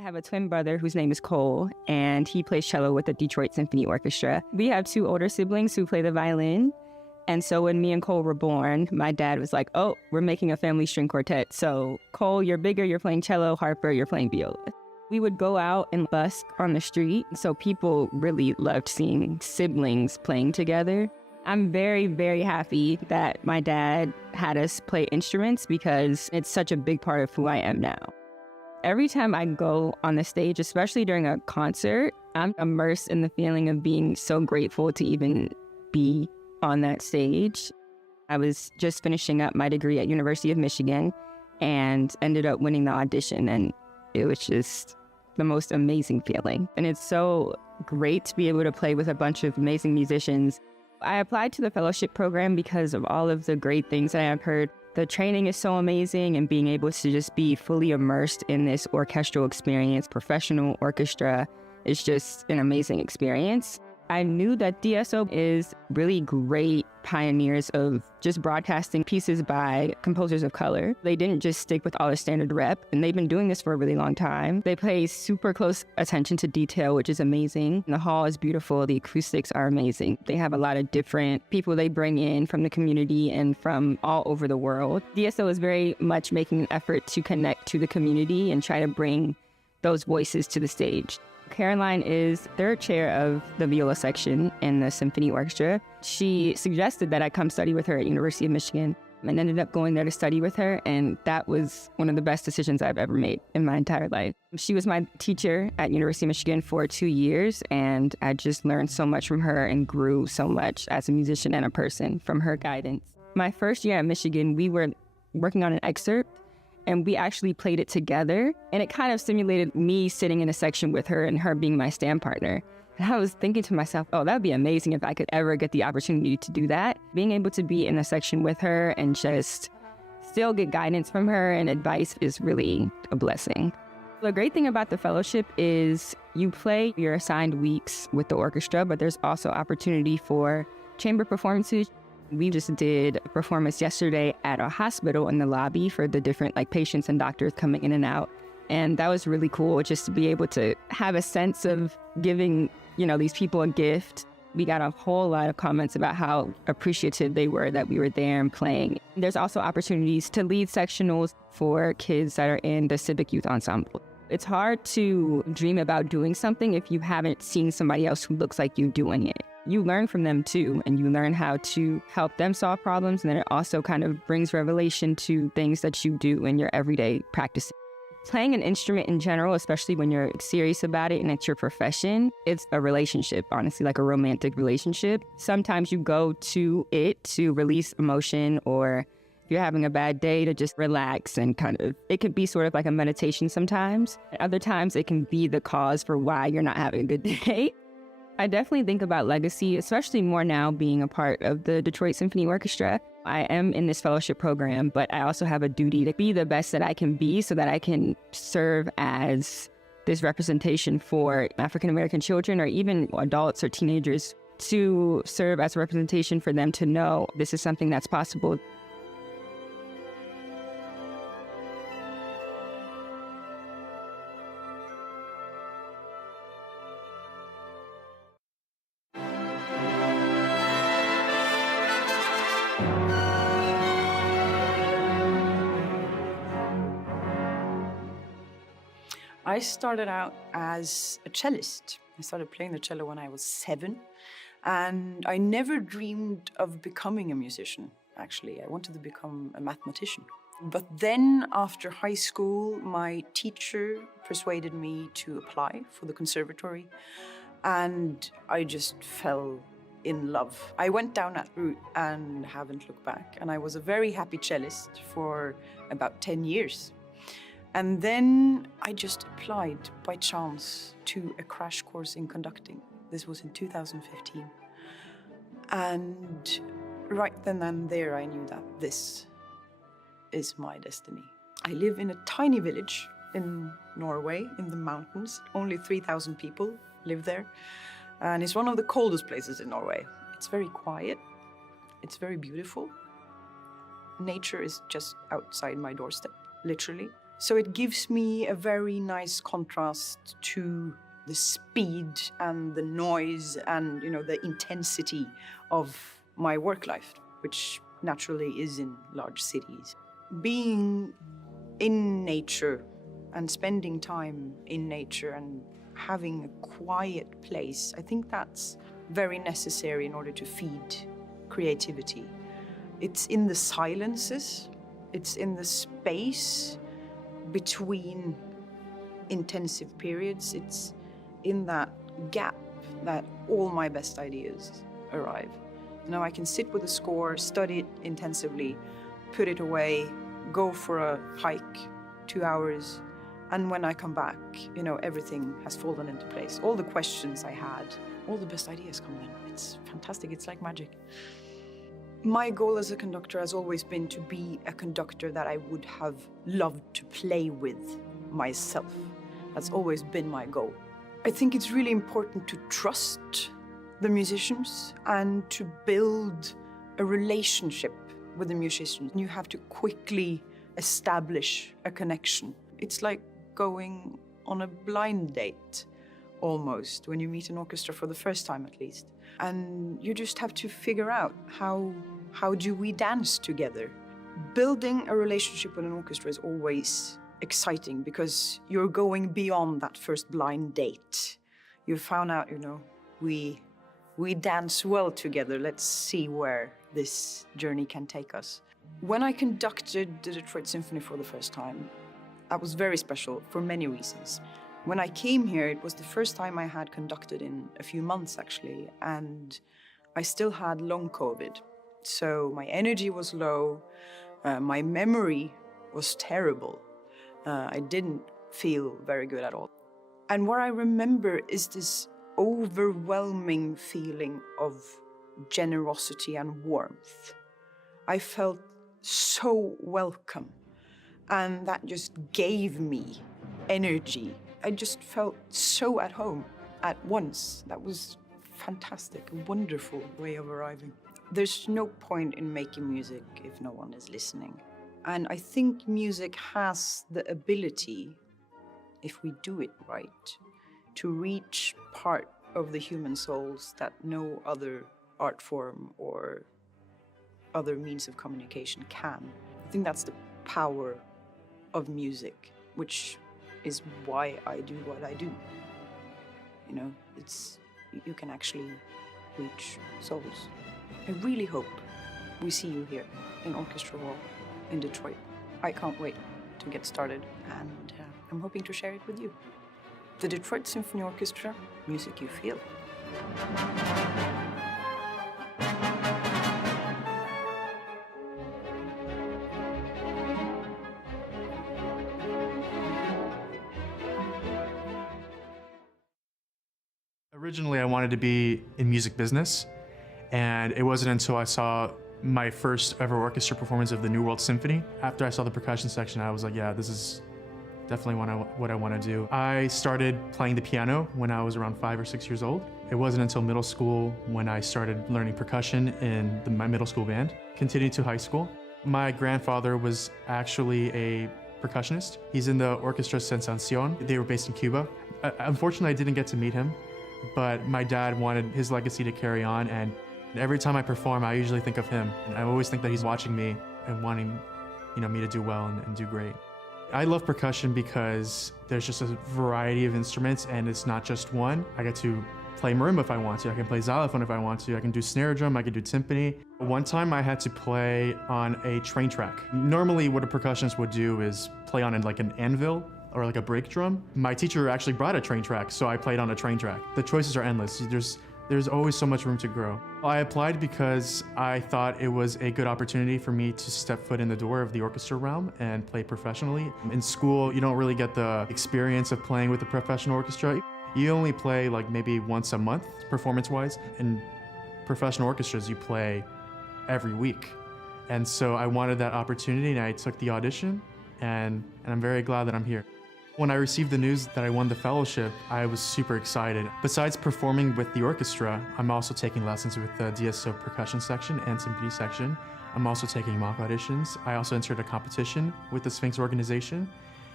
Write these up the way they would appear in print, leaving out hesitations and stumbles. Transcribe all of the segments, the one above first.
I have a twin brother whose name is Cole, and he plays cello with the Detroit Symphony Orchestra. We have two older siblings who play the violin. And so when me and Cole were born, my dad was like, oh, we're making a family string quartet. So Cole, you're bigger, you're playing cello. Harper, you're playing viola. We would go out and busk on the street. So people really loved seeing siblings playing together. I'm very, very happy that my dad had us play instruments because it's such a big part of who I am now. Every time I go on the stage, especially during a concert, I'm immersed in the feeling of being so grateful to even be on that stage. I was just finishing up my degree at University of Michigan and ended up winning the audition, and it was just the most amazing feeling. And it's so great to be able to play with a bunch of amazing musicians. I applied to the fellowship program because of all of the great things that I've heard. The training is so amazing, and being able to just be fully immersed in this orchestral experience, professional orchestra, is just an amazing experience. I knew that DSO is really great pioneers of just broadcasting pieces by composers of color. They didn't just stick with all the standard rep, and they've been doing this for a really long time. They pay super close attention to detail, which is amazing. The hall is beautiful. The acoustics are amazing. They have a lot of different people they bring in from the community and from all over the world. DSO is very much making an effort to connect to the community and try to bring those voices to the stage. Caroline is third chair of the viola section in the Symphony Orchestra. She suggested that I come study with her at University of Michigan, and ended up going there to study with her, and that was one of the best decisions I've ever made in my entire life. She was my teacher at University of Michigan for 2 years, and I just learned so much from her and grew so much as a musician and a person from her guidance. My first year at Michigan, we were working on an excerpt, and we actually played it together, and it kind of simulated me sitting in a section with her and her being my stand partner. And I was thinking to myself, oh, that'd be amazing if I could ever get the opportunity to do that. Being able to be in a section with her and just still get guidance from her and advice is really a blessing. The great thing about the fellowship is you play your assigned weeks with the orchestra, but there's also opportunity for chamber performances. We just did a performance yesterday at a hospital in the lobby for the different patients and doctors coming in and out. And that was really cool, just to be able to have a sense of giving, these people a gift. We got a whole lot of comments about how appreciative they were that we were there and playing. There's also opportunities to lead sectionals for kids that are in the civic youth ensemble. It's hard to dream about doing something if you haven't seen somebody else who looks like you doing it. You learn from them too, and you learn how to help them solve problems, and then it also kind of brings revelation to things that you do in your everyday practice. Playing an instrument in general, especially when you're serious about it and it's your profession, it's a relationship, honestly, like a romantic relationship. Sometimes you go to it to release emotion, or if you're having a bad day, to just relax and it could be sort of like a meditation sometimes. Other times it can be the cause for why you're not having a good day. I definitely think about legacy, especially more now being a part of the Detroit Symphony Orchestra. I am in this fellowship program, but I also have a duty to be the best that I can be so that I can serve as this representation for African-American children, or even adults or teenagers, to serve as a representation for them to know this is something that's possible. I started out as a cellist. I started playing the cello when I was 7, and I never dreamed of becoming a musician, actually. I wanted to become a mathematician. But then, after high school, my teacher persuaded me to apply for the conservatory, and I just fell in love. I went down that route and haven't looked back, and I was a very happy cellist for about 10 years. And then I just applied by chance to a crash course in conducting. This was in 2015. And right then and there, I knew that this is my destiny. I live in a tiny village in Norway, in the mountains. Only 3,000 people live there. And it's one of the coldest places in Norway. It's very quiet. It's very beautiful. Nature is just outside my doorstep, literally. So it gives me a very nice contrast to the speed and the noise and, the intensity of my work life, which naturally is in large cities. Being in nature and spending time in nature and having a quiet place, I think that's very necessary in order to feed creativity. It's in the silences, it's in the space between intensive periods, it's in that gap that all my best ideas arrive. I can sit with a score, study it intensively, put it away, go for a hike, 2 hours, and when I come back, everything has fallen into place. All the questions I had, all the best ideas come in. It's fantastic, it's like magic. My goal as a conductor has always been to be a conductor that I would have loved to play with myself. That's always been my goal. I think it's really important to trust the musicians and to build a relationship with the musicians. You have to quickly establish a connection. It's like going on a blind date, almost, when you meet an orchestra for the first time at least. And you just have to figure out how do we dance together. Building a relationship with an orchestra is always exciting because you're going beyond that first blind date. You found out, we dance well together. Let's see where this journey can take us. When I conducted the Detroit Symphony for the first time, that was very special for many reasons. When I came here, it was the first time I had conducted in a few months, actually, and I still had long COVID. So my energy was low, my memory was terrible. I didn't feel very good at all. And what I remember is this overwhelming feeling of generosity and warmth. I felt so welcome, and that just gave me energy. I just felt so at home at once. That was fantastic, a wonderful way of arriving. There's no point in making music if no one is listening. And I think music has the ability, if we do it right, to reach part of the human souls that no other art form or other means of communication can. I think that's the power of music, which is why I do what I do. You can actually reach souls. I really hope we see you here in Orchestra Hall in Detroit. I can't wait to get started, and I'm hoping to share it with you. The Detroit Symphony Orchestra, music you feel. Originally, I wanted to be in music business, and it wasn't until I saw my first ever orchestra performance of the New World Symphony. After I saw the percussion section, I was like, yeah, this is definitely what I want to do. I started playing the piano when I was around 5 or 6 years old. It wasn't until middle school when I started learning percussion in my middle school band. Continued to high school. My grandfather was actually a percussionist. He's in the Orchestra Sensación. They were based in Cuba. Unfortunately, I didn't get to meet him, but my dad wanted his legacy to carry on, and every time I perform, I usually think of him. And I always think that he's watching me and wanting, me to do well and do great. I love percussion because there's just a variety of instruments, and it's not just one. I get to play marimba if I want to. I can play xylophone if I want to. I can do snare drum. I can do timpani. One time I had to play on a train track. Normally what a percussionist would do is play on like an anvil or like a brake drum. My teacher actually brought a train track, so I played on a train track. The choices are endless. There's always so much room to grow. I applied because I thought it was a good opportunity for me to step foot in the door of the orchestra realm and play professionally. In school, you don't really get the experience of playing with a professional orchestra. You only play like maybe once a month, performance-wise. In professional orchestras, you play every week. And so I wanted that opportunity, and I took the audition, and I'm very glad that I'm here. When I received the news that I won the fellowship, I was super excited. Besides performing with the orchestra, I'm also taking lessons with the DSO percussion section and timpani section. I'm also taking mock auditions. I also entered a competition with the Sphinx organization.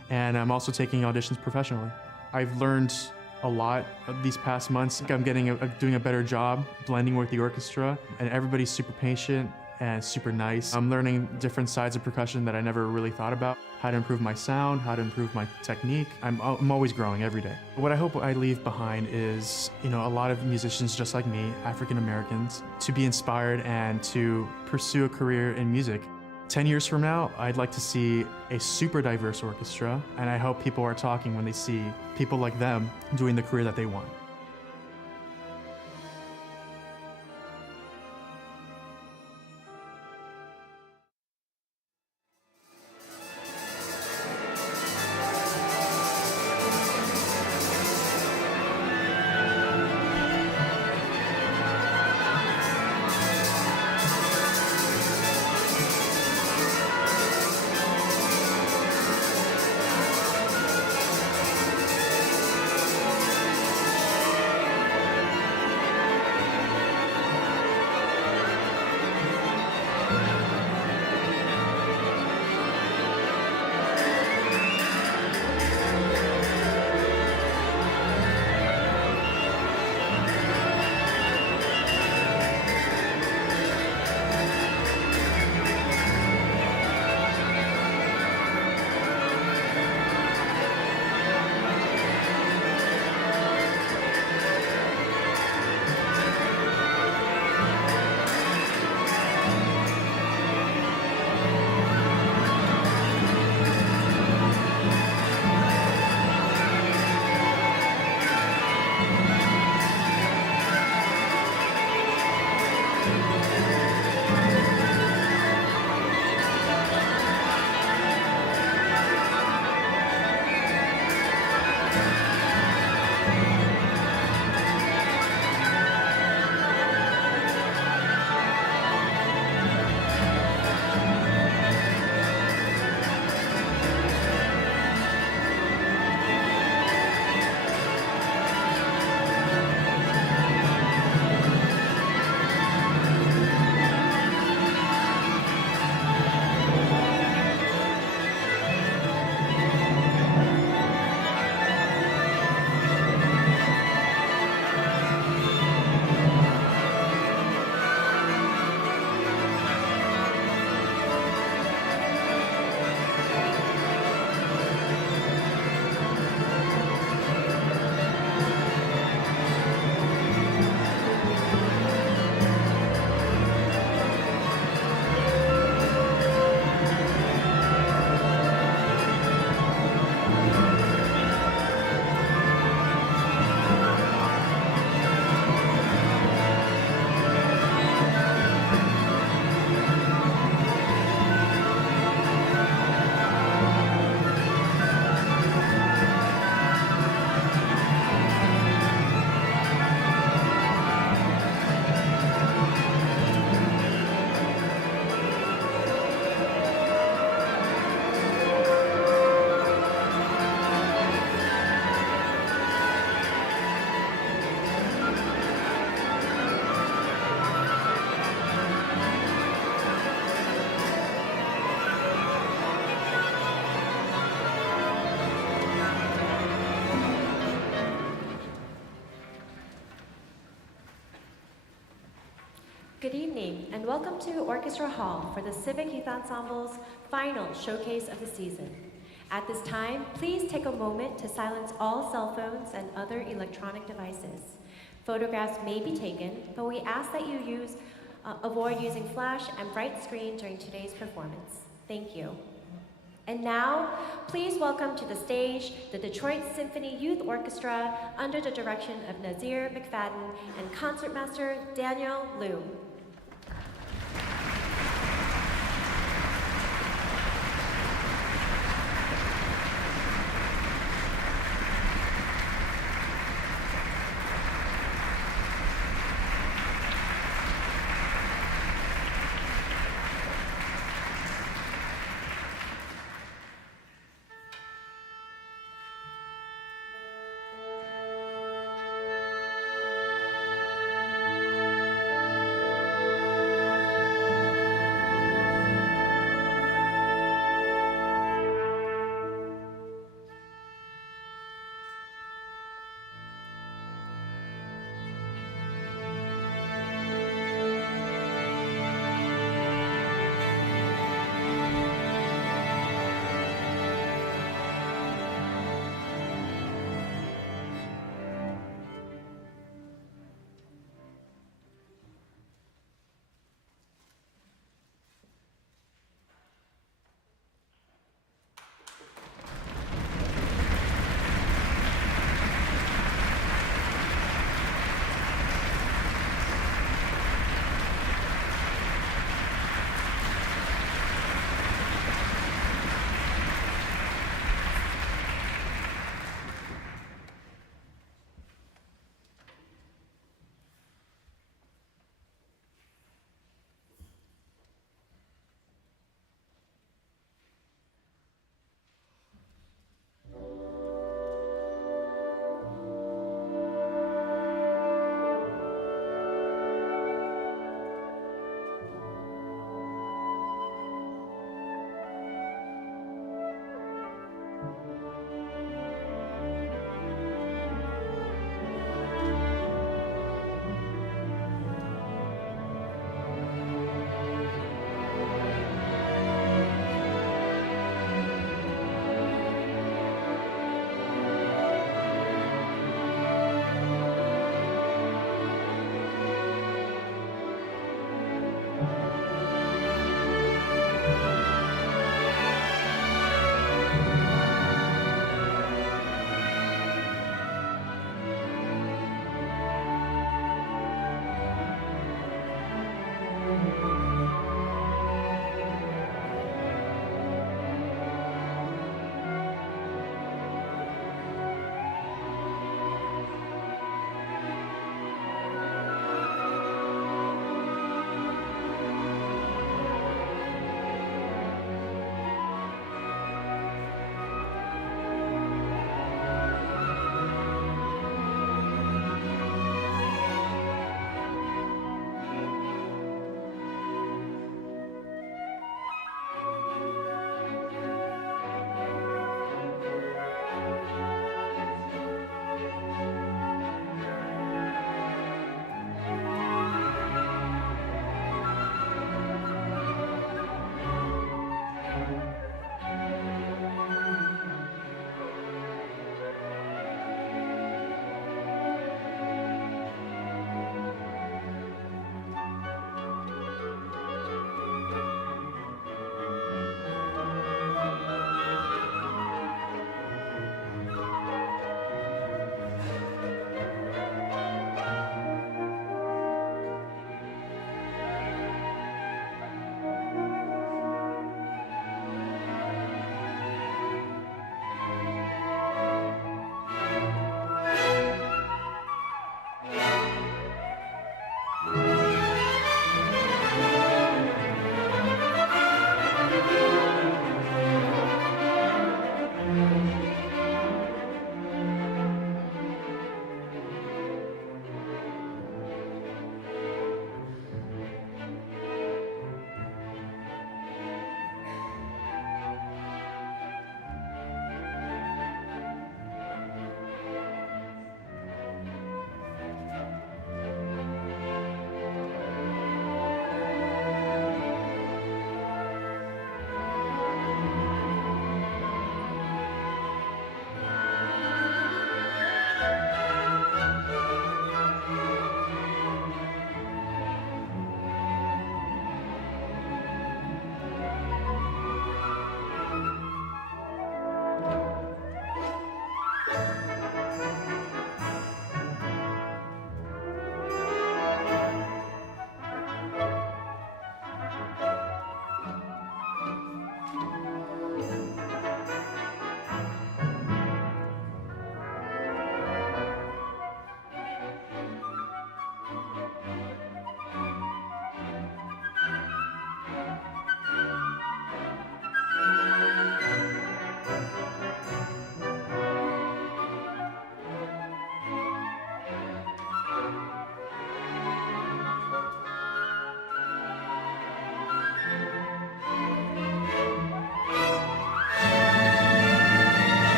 and I'm also taking auditions professionally. I've learned a lot of these past months. I'm doing a better job blending with the orchestra, and everybody's super patient and super nice. I'm learning different sides of percussion that I never really thought about, how to improve my sound, how to improve my technique. I'm always growing every day. What I hope I leave behind is, a lot of musicians just like me, African Americans, to be inspired and to pursue a career in music. 10 years from now, I'd like to see a super diverse orchestra, and I hope people are talking when they see people like them doing the career that they want. Good evening, and welcome to Orchestra Hall for the Civic Youth Ensemble's final showcase of the season. At this time, please take a moment to silence all cell phones and other electronic devices. Photographs may be taken, but we ask that you avoid using flash and bright screen during today's performance. Thank you. And now, please welcome to the stage the Detroit Symphony Youth Orchestra under the direction of Nazir McFadden and Concertmaster Daniel Liu.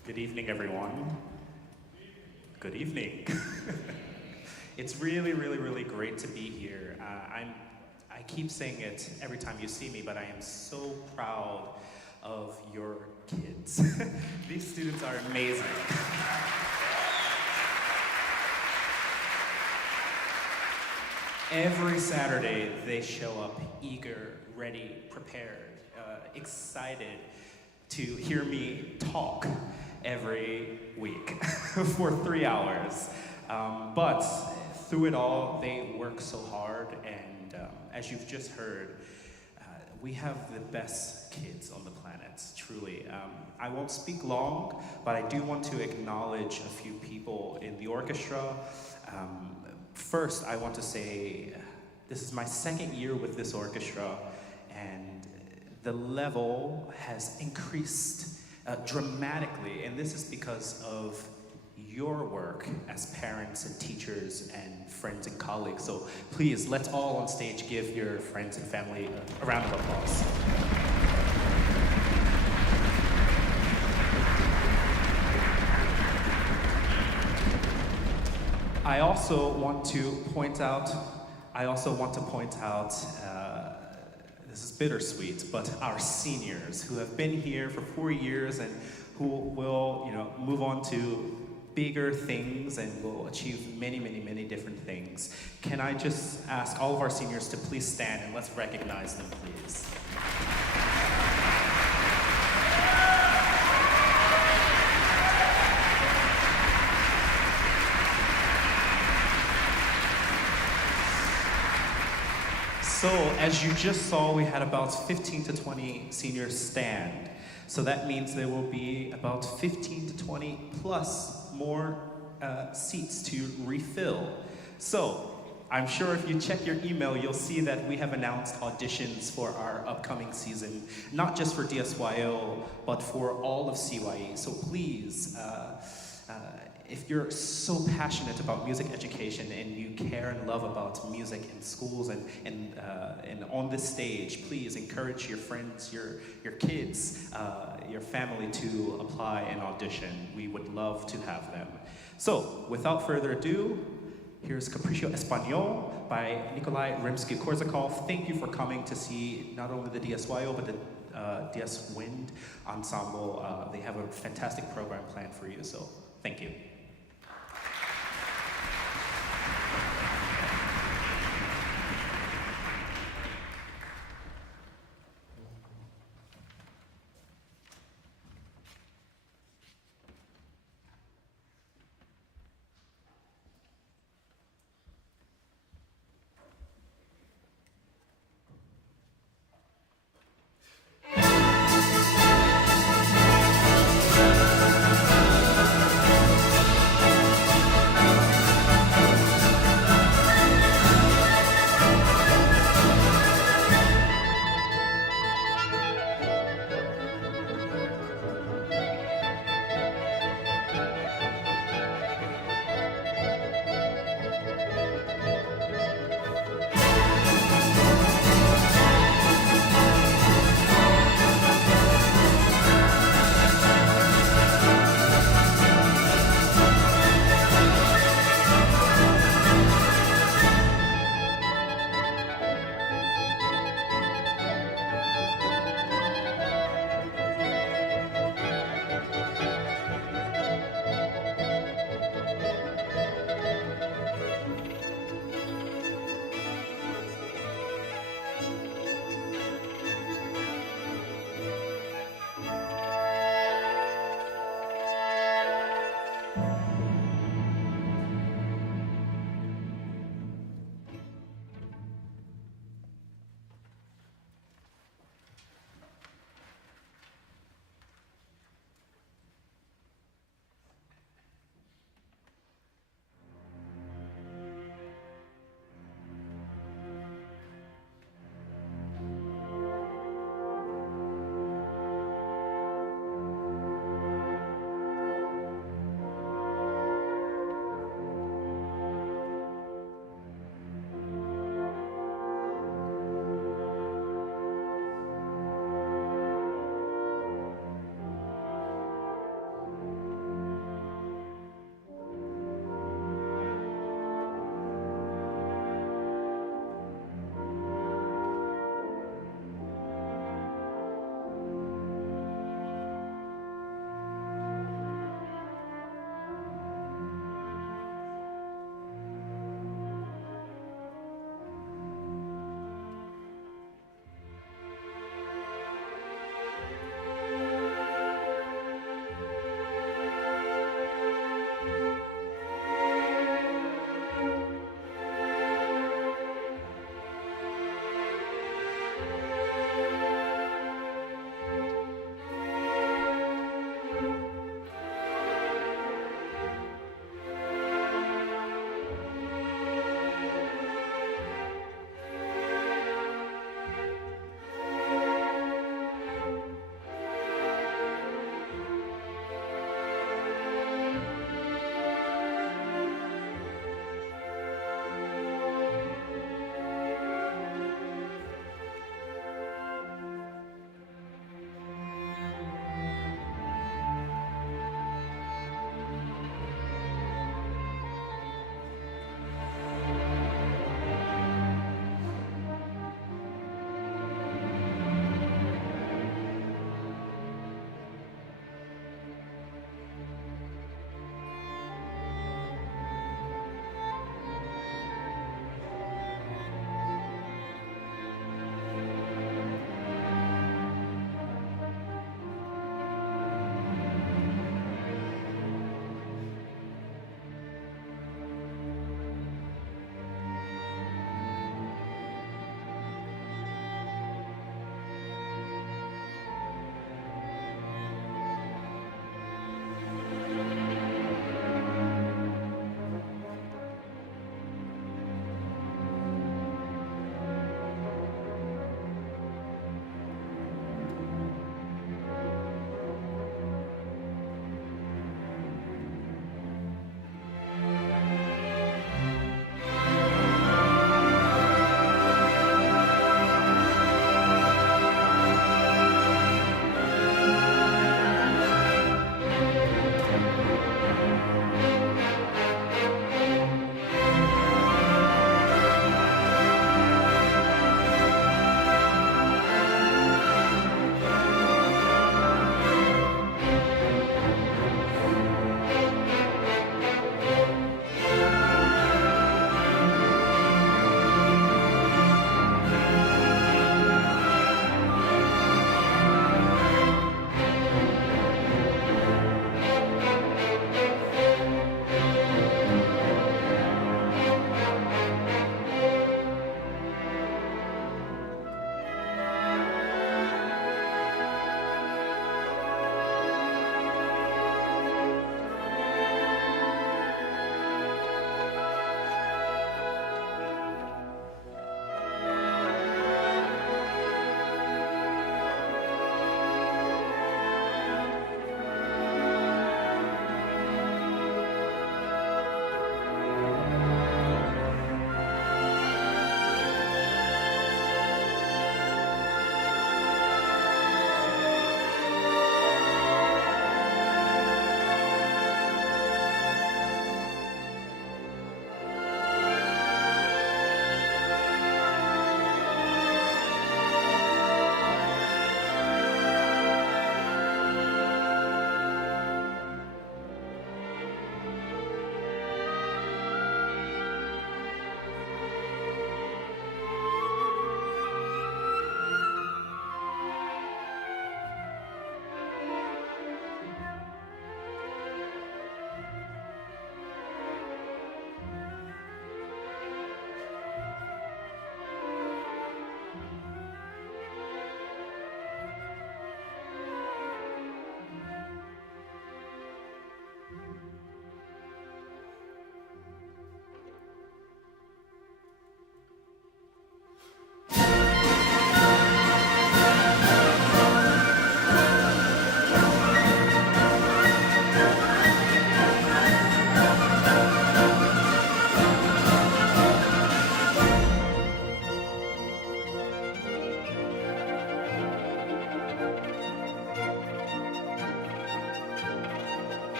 Good evening, everyone. Good evening. It's really, really, really great to be here. I keep saying it every time you see me, but I am so proud of your kids. These students are amazing. Every Saturday, they show up eager, ready, prepared, excited to hear me talk every week for 3 hours. But through it all, they work so hard, and as you've just heard, we have the best kids on the planet, truly. I won't speak long, but I do want to acknowledge a few people in the orchestra. First, I want to say this is my second year with this orchestra, and the level has increased dramatically, and this is because of your work as parents and teachers and friends and colleagues. So please, let's all on stage give your friends and family a round of applause. I also want to point out, this is bittersweet, but our seniors who have been here for 4 years and who will, move on to bigger things and will achieve many, many, many different things. Can I just ask all of our seniors to please stand and let's recognize them, please. So, as you just saw, we had about 15 to 20 seniors stand. So that means there will be about 15 to 20 plus more seats to refill. So, I'm sure if you check your email, you'll see that we have announced auditions for our upcoming season, not just for DSYO, but for all of CYE. So please, if you're so passionate about music education and you care and love about music in schools and on this stage, please encourage your friends, your kids, your family to apply and audition. We would love to have them. So, without further ado, here's Capriccio Español by Nikolai Rimsky-Korsakov. Thank you for coming to see not only the DSYO, but the DS Wind Ensemble. They have a fantastic program planned for you, so thank you.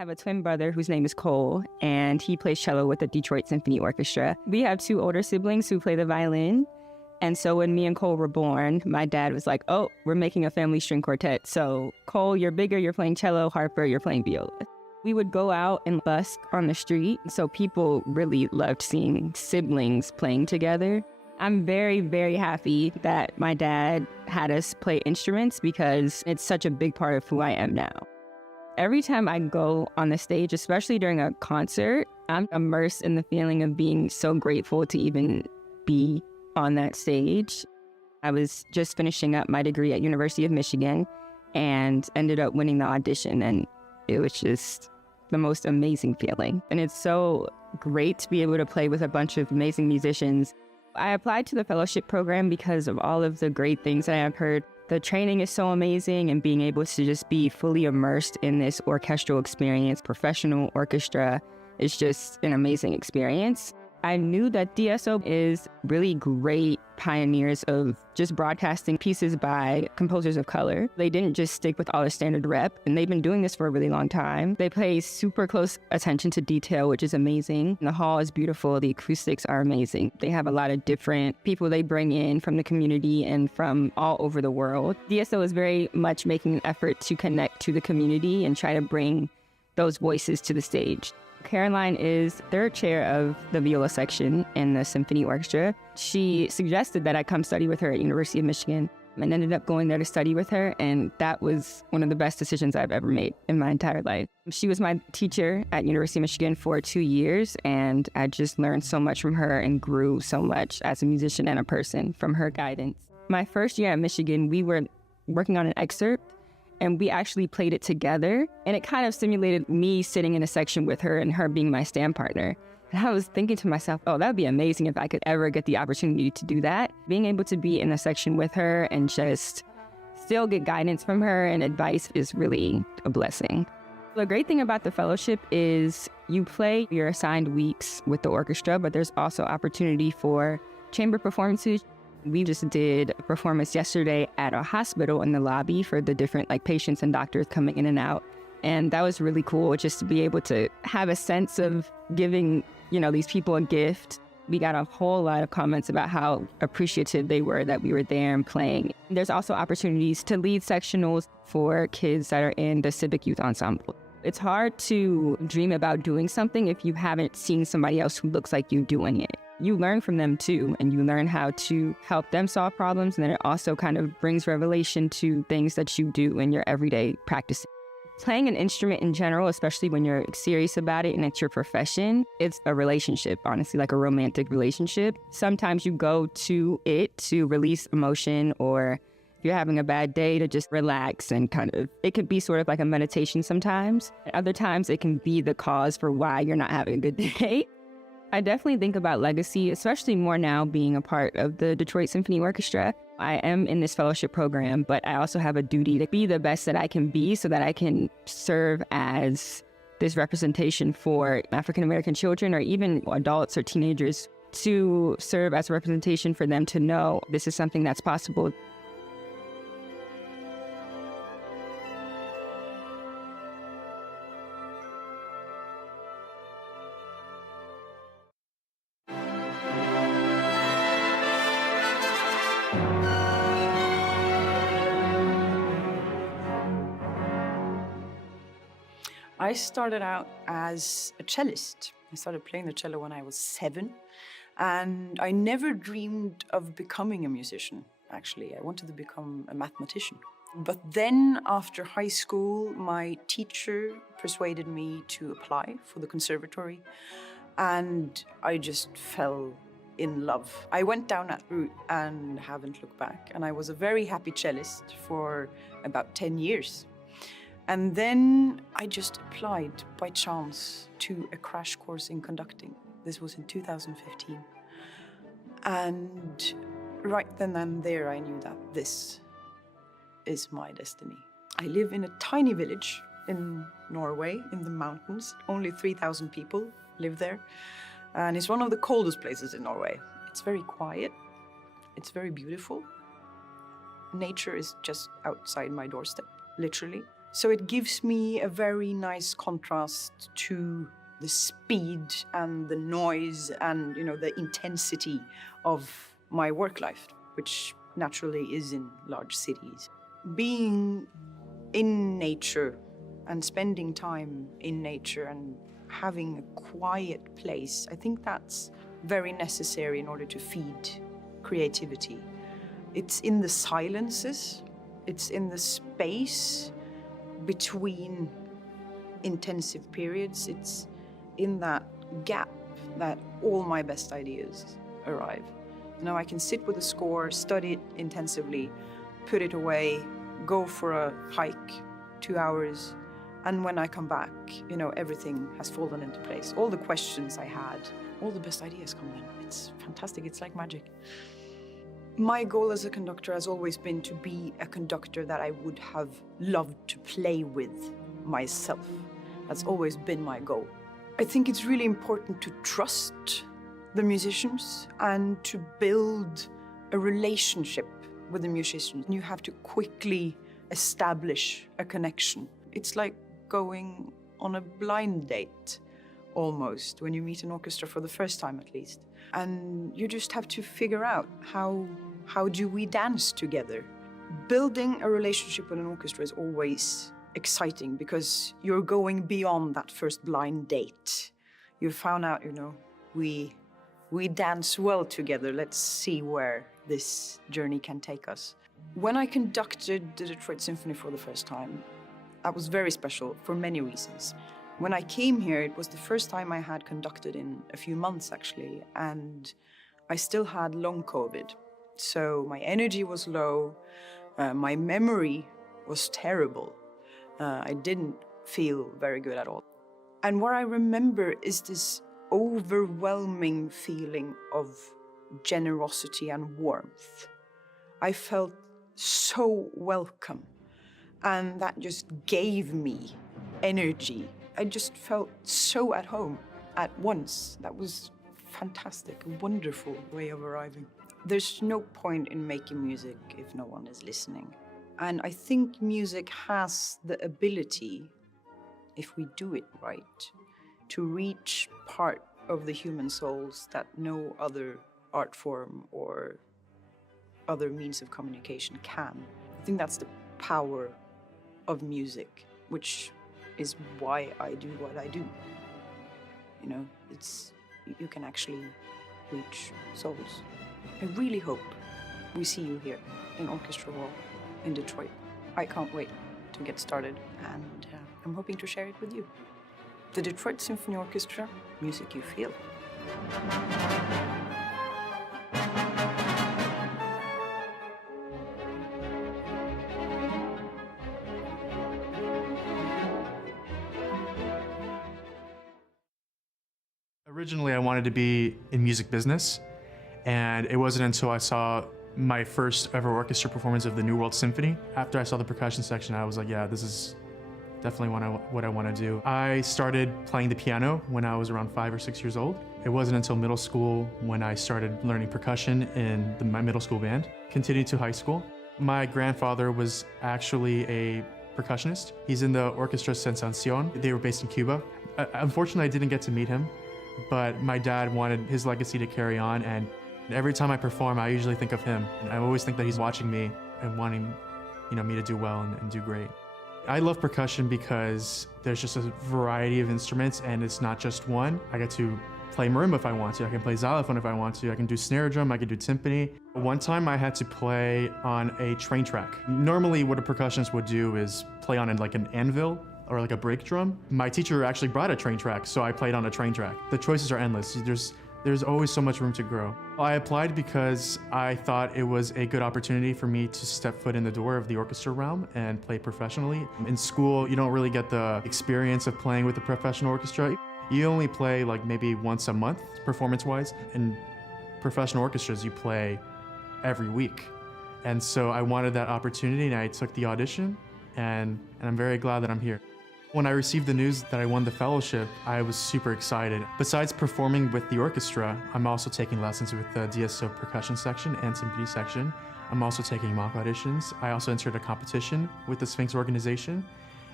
have a twin brother whose name is Cole, and he plays cello with the Detroit Symphony Orchestra. We have two older siblings who play the violin. And so when me and Cole were born, my dad was like, oh, we're making a family string quartet. So Cole, you're bigger, you're playing cello. Harper, you're playing viola. We would go out and busk on the street. So people really loved seeing siblings playing together. I'm very, very happy that my dad had us play instruments because it's such a big part of who I am now. Every time I go on the stage, especially during a concert, I'm immersed in the feeling of being so grateful to even be on that stage. I was just finishing up my degree at University of Michigan and ended up winning the audition, and it was just the most amazing feeling. And it's so great to be able to play with a bunch of amazing musicians. I applied to the fellowship program because of all of the great things that I've heard. The training is so amazing, and being able to just be fully immersed in this orchestral experience, professional orchestra, is just an amazing experience. I knew that DSO is really great pioneers of just broadcasting pieces by composers of color. They didn't just stick with all the standard rep, and they've been doing this for a really long time. They pay super close attention to detail, which is amazing. The hall is beautiful. The acoustics are amazing. They have a lot of different people they bring in from the community and from all over the world. DSO is very much making an effort to connect to the community and try to bring those voices to the stage. Caroline is third chair of the viola section in the Symphony Orchestra. She suggested that I come study with her at University of Michigan, and ended up going there to study with her, and that was one of the best decisions I've ever made in my entire life. She was my teacher at University of Michigan for 2 years, and I just learned so much from her and grew so much as a musician and a person from her guidance. My first year at Michigan, we were working on an excerpt, and we actually played it together. And it kind of simulated me sitting in a section with her and her being my stand partner. And I was thinking to myself, oh, that would be amazing if I could ever get the opportunity to do that. Being able to be in a section with her and just still get guidance from her and advice is really a blessing. The great thing about the fellowship is you play your assigned weeks with the orchestra, but there's also opportunity for chamber performances. We just did a performance yesterday at a hospital in the lobby for the different patients and doctors coming in and out. And that was really cool, just to be able to have a sense of giving, these people a gift. We got a whole lot of comments about how appreciative they were that we were there and playing. There's also opportunities to lead sectionals for kids that are in the Civic Youth Ensemble. It's hard to dream about doing something if you haven't seen somebody else who looks like you doing it. You learn from them too, and you learn how to help them solve problems, and then it also kind of brings revelation to things that you do in your everyday practice. Playing an instrument in general, especially when you're serious about it and it's your profession, it's a relationship, honestly, like a romantic relationship. Sometimes you go to it to release emotion, or if you're having a bad day, to just relax and it could be sort of like a meditation sometimes. Other times it can be the cause for why you're not having a good day. I definitely think about legacy, especially more now being a part of the Detroit Symphony Orchestra. I am in this fellowship program, but I also have a duty to be the best that I can be so that I can serve as this representation for African-American children, or even adults or teenagers, to serve as a representation for them to know this is something that's possible. I started out as a cellist. I started playing the cello when I was 7, and I never dreamed of becoming a musician, actually. I wanted to become a mathematician. But then after high school, my teacher persuaded me to apply for the conservatory, and I just fell in love. I went down that route and haven't looked back, and I was a very happy cellist for about 10 years. And then I just applied by chance to a crash course in conducting. This was in 2015. And right then and there, I knew that this is my destiny. I live in a tiny village in Norway, in the mountains. Only 3,000 people live there. And it's one of the coldest places in Norway. It's very quiet. It's very beautiful. Nature is just outside my doorstep, literally. So it gives me a very nice contrast to the speed and the noise and, the intensity of my work life, which naturally is in large cities. Being in nature and spending time in nature and having a quiet place, I think that's very necessary in order to feed creativity. It's in the silences, it's in the space between intensive periods, it's in that gap that all my best ideas arrive. I can sit with a score, study it intensively, put it away, go for a hike, 2 hours, and when I come back, everything has fallen into place. All the questions I had, all the best ideas come in. It's fantastic, it's like magic. My goal as a conductor has always been to be a conductor that I would have loved to play with myself. That's always been my goal. I think it's really important to trust the musicians and to build a relationship with the musicians. You have to quickly establish a connection. It's like going on a blind date, almost, when you meet an orchestra for the first time at least. And you just have to figure out how do we dance together. Building a relationship with an orchestra is always exciting because you're going beyond that first blind date. You found out, we dance well together. Let's see where this journey can take us. When I conducted the Detroit Symphony for the first time, that was very special for many reasons. When I came here, it was the first time I had conducted in a few months, actually, and I still had long COVID. So my energy was low, my memory was terrible. I didn't feel very good at all. And what I remember is this overwhelming feeling of generosity and warmth. I felt so welcome, and that just gave me energy. I just felt so at home at once. That was fantastic, a wonderful way of arriving. There's no point in making music if no one is listening. And I think music has the ability, if we do it right, to reach part of the human souls that no other art form or other means of communication can. I think that's the power of music, which is why I do what I do. You can actually reach souls. I really hope we see you here in Orchestra Hall in Detroit. I can't wait to get started, and I'm hoping to share it with you. The Detroit Symphony Orchestra, music you feel. Originally, I wanted to be in music business, and it wasn't until I saw my first ever orchestra performance of the New World Symphony. After I saw the percussion section, I was like, yeah, this is definitely what I want to do. I started playing the piano when I was around 5 or 6 years old. It wasn't until middle school when I started learning percussion in my middle school band. Continued to high school. My grandfather was actually a percussionist. He's in the Orchestra Sensación. They were based in Cuba. Unfortunately, I didn't get to meet him, but my dad wanted his legacy to carry on, and every time I perform, I usually think of him. And I always think that he's watching me and wanting, me to do well and do great. I love percussion because there's just a variety of instruments, and it's not just one. I get to play marimba if I want to. I can play xylophone if I want to. I can do snare drum. I can do timpani. One time I had to play on a train track. Normally what a percussionist would do is play on like an anvil or like a brake drum. My teacher actually brought a train track, so I played on a train track. The choices are endless. There's always so much room to grow. I applied because I thought it was a good opportunity for me to step foot in the door of the orchestra realm and play professionally. In school, you don't really get the experience of playing with a professional orchestra. You only play like maybe once a month, performance-wise. In professional orchestras, you play every week. And so I wanted that opportunity, and I took the audition, and I'm very glad that I'm here. When I received the news that I won the fellowship, I was super excited. Besides performing with the orchestra, I'm also taking lessons with the DSO percussion section and timpani section. I'm also taking mock auditions. I also entered a competition with the Sphinx organization,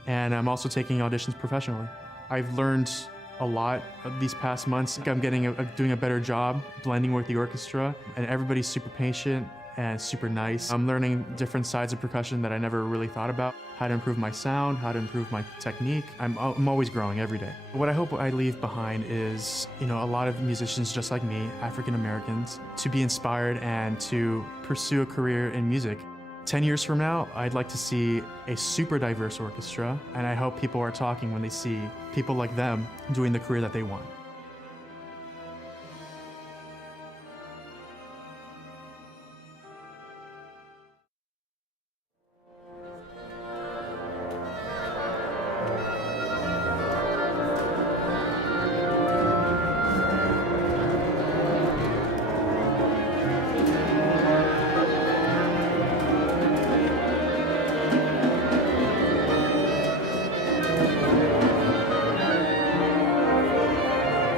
and I'm also taking auditions professionally. I've learned a lot these past months. I'm doing a better job blending with the orchestra, and everybody's super patient and super nice. I'm learning different sides of percussion that I never really thought about. How to improve my sound, how to improve my technique. I'm always growing every day. What I hope I leave behind is, a lot of musicians just like me, African Americans, to be inspired and to pursue a career in music. 10 years from now, I'd like to see a super diverse orchestra, and I hope people are talking when they see people like them doing the career that they want.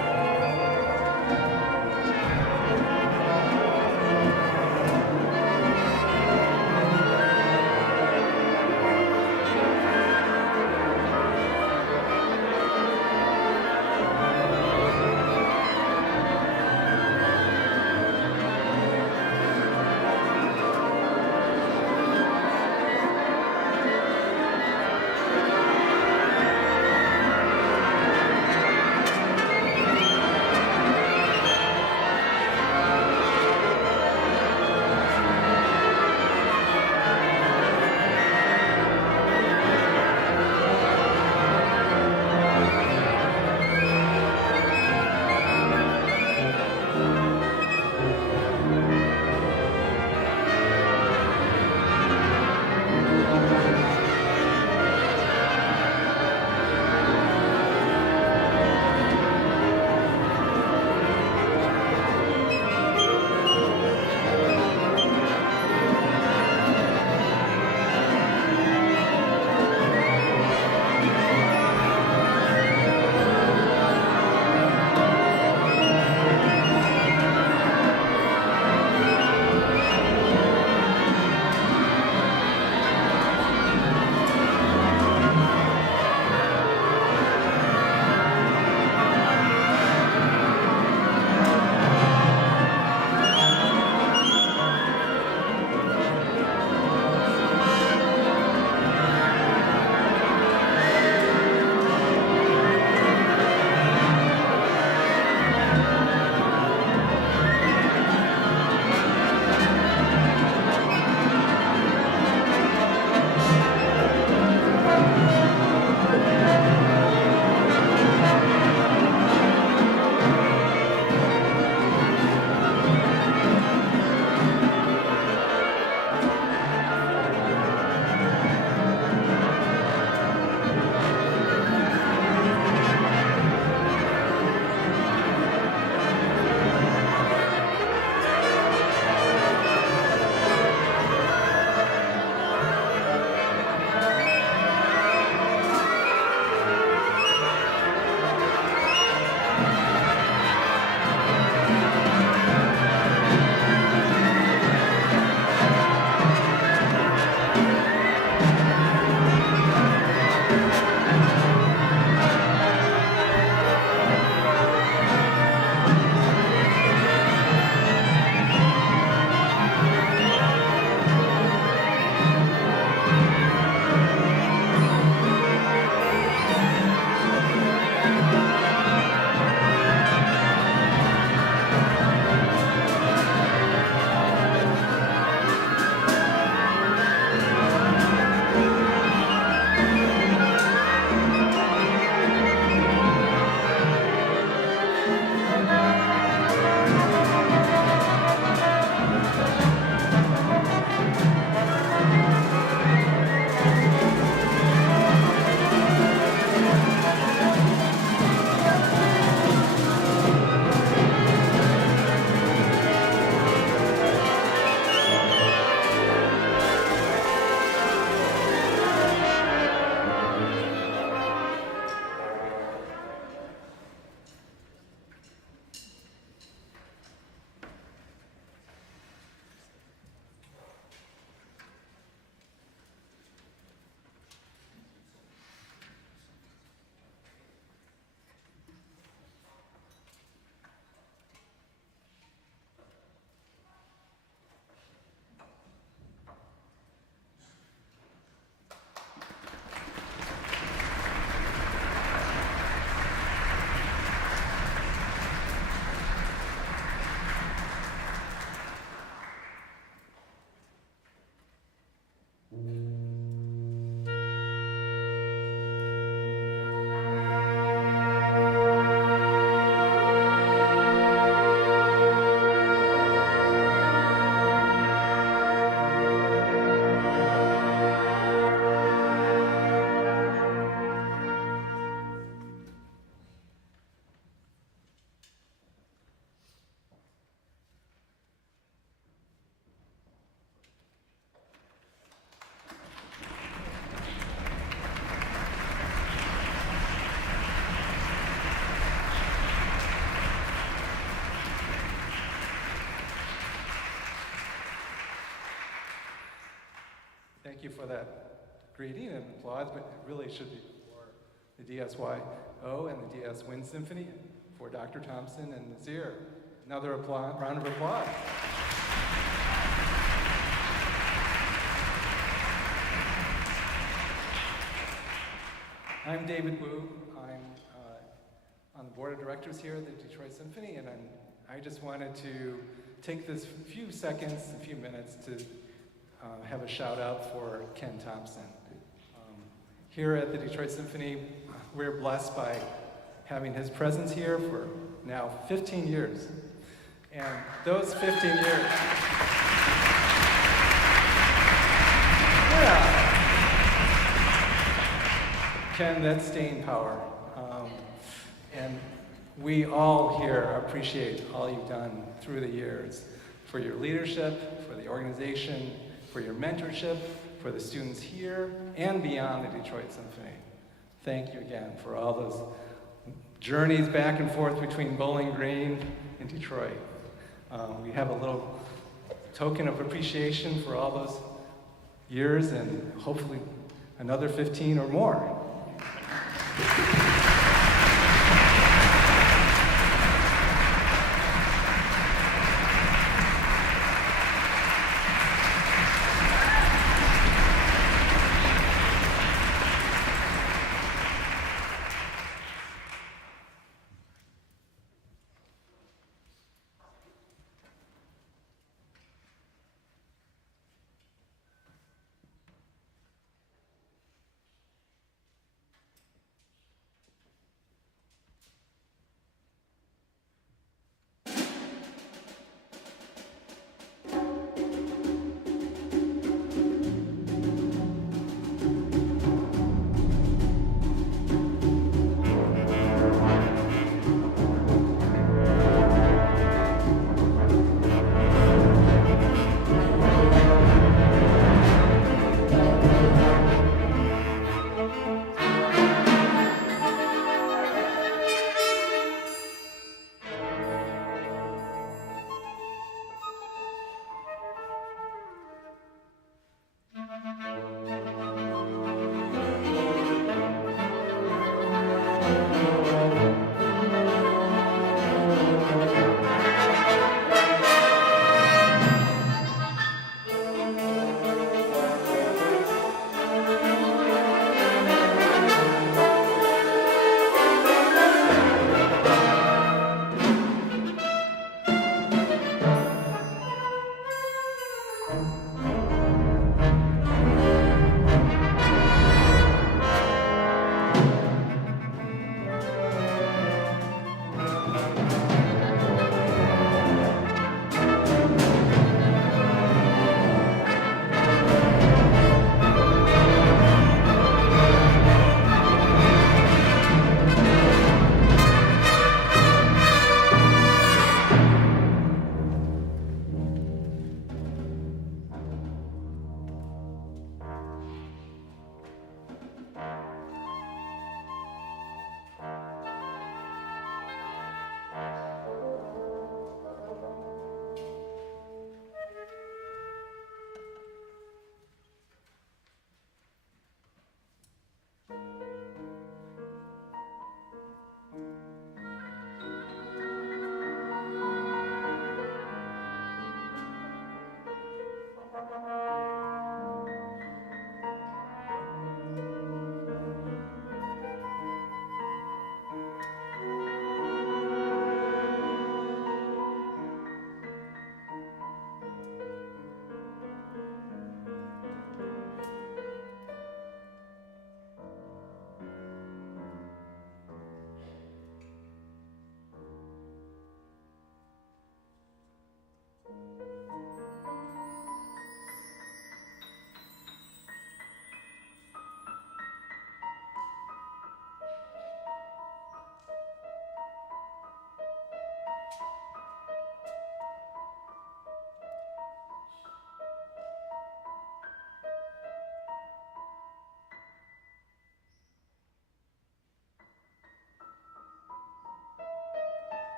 thank you for that greeting and applause, but it really should be for the DSYO and the DS Wind Symphony, for Dr. Thompson and Nazir. Another round of applause. I'm David Wu. I'm on the board of directors here at the Detroit Symphony, and I just wanted to take this few seconds, a few minutes to have a shout out for Ken Thompson. Here at the Detroit Symphony, we're blessed by having his presence here for now 15 years. And those 15 years, yeah. Ken, that's staying power. And we all here appreciate all you've done through the years for your leadership, for the organization, for your mentorship, for the students here and beyond the Detroit Symphony. Thank you again for all those journeys back and forth between Bowling Green and Detroit. We have a little token of appreciation for all those years and hopefully another 15 or more.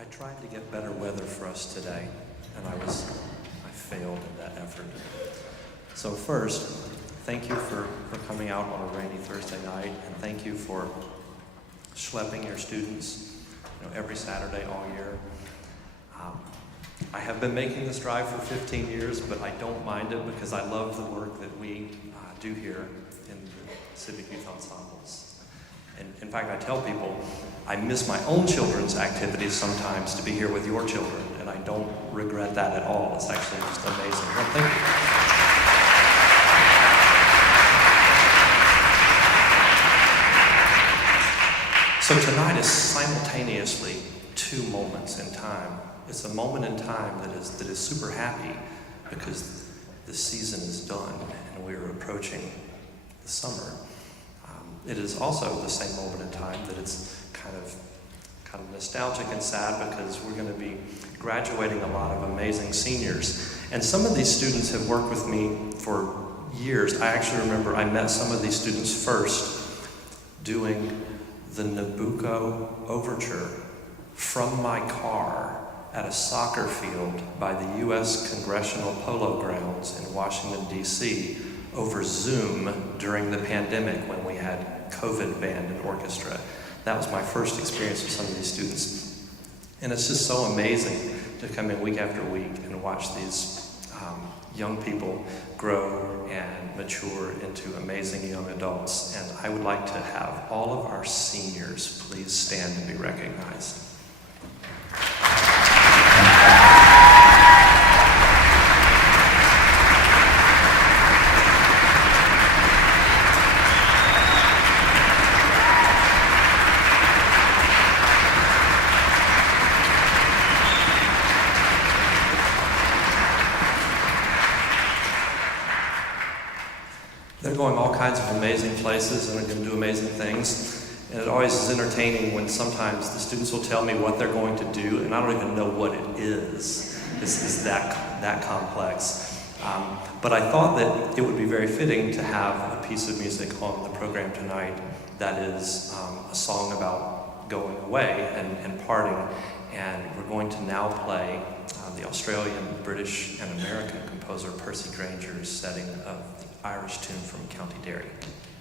I tried to get better weather for us today, and I failed in that effort. So first, thank you for coming out on a rainy Thursday night, and thank you for schlepping your students, every Saturday all year. I have been making this drive for 15 years, but I don't mind it because I love the work that we do here in the Civic Youth Ensembles. And in fact, I tell people I miss my own children's activities sometimes to be here with your children, and I don't regret that at all. It's actually just amazing. Well, thank you. So tonight is simultaneously two moments in time. It's a moment in time that is super happy because the season is done and we are approaching the summer. It is also the same moment in time that it's kind of nostalgic and sad because we're going to be graduating a lot of amazing seniors. And some of these students have worked with me for years. I actually remember I met some of these students first doing the Nabucco Overture from my car at a soccer field by the U.S. Congressional Polo Grounds in Washington, D.C. over Zoom during the pandemic when we had COVID band and orchestra. That was my first experience with some of these students. And it's just so amazing to come in week after week and watch these young people grow and mature into amazing young adults. And I would like to have all of our seniors please stand and be recognized. They're going all kinds of amazing places and are going to do amazing things. And it always is entertaining when sometimes the students will tell me what they're going to do, and I don't even know what it is. It's that complex. But I thought that it would be very fitting to have a piece of music on the program tonight that is a song about going away and parting. And we're going to now play the Australian, British, and American composer Percy Granger's setting of the Irish tune from County Derry.